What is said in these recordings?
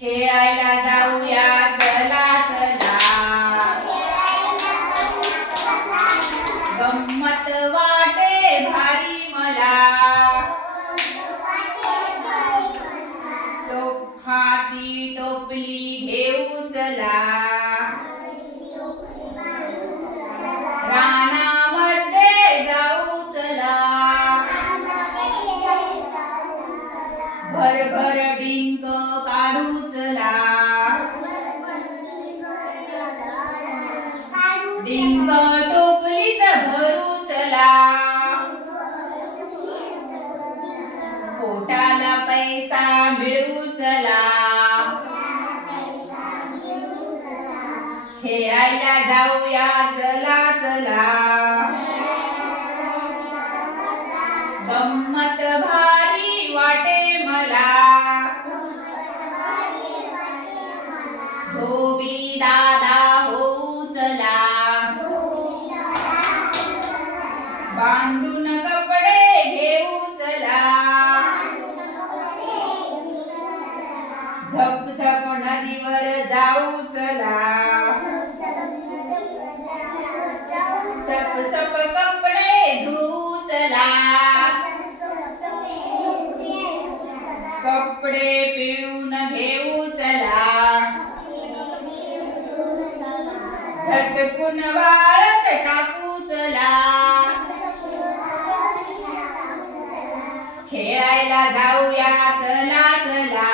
खेळायला जाऊया चला चला, गंमत वाटे भारी मला, हाती टोपली घेऊ चला, रानामध्ये जाऊ चला, भरभर डिंक काढू चला, डिंक टोपलीत भरू चला, पोटाला पैसा मिळवू चला, खेळायला जाऊया चला चला, गंमत भारी वाटे मला, धोबी दादा होऊ चला, बांधून कपडे घेऊ चला, झप झप नदीवर जाऊ चला, सप सप कपडे धुऊ चला, कपडे पिळून घेऊ चला, झटकून वाळत टाकू चला, खेळायला जाऊया चला चला,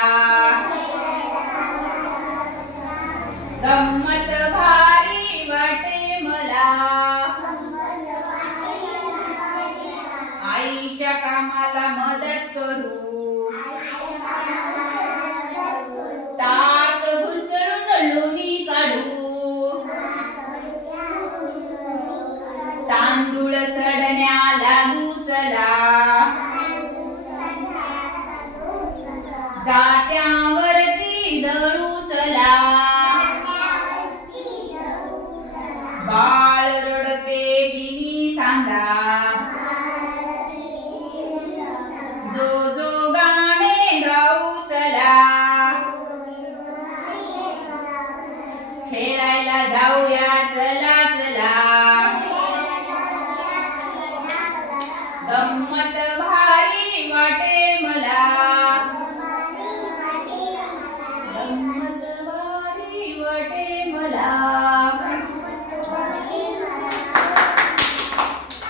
गंमत भारी वाटे मला, आईच्या कामाला मदत करू, ताक घुसळून लोणी काढू, तांदूळ सडण्या लागू चला, जात्यावरती दळू चला, बाळ रडते तिन्ही सांजा, जो जो गाणे गाऊ चला, खेळायला जाऊया चला चला, गंमत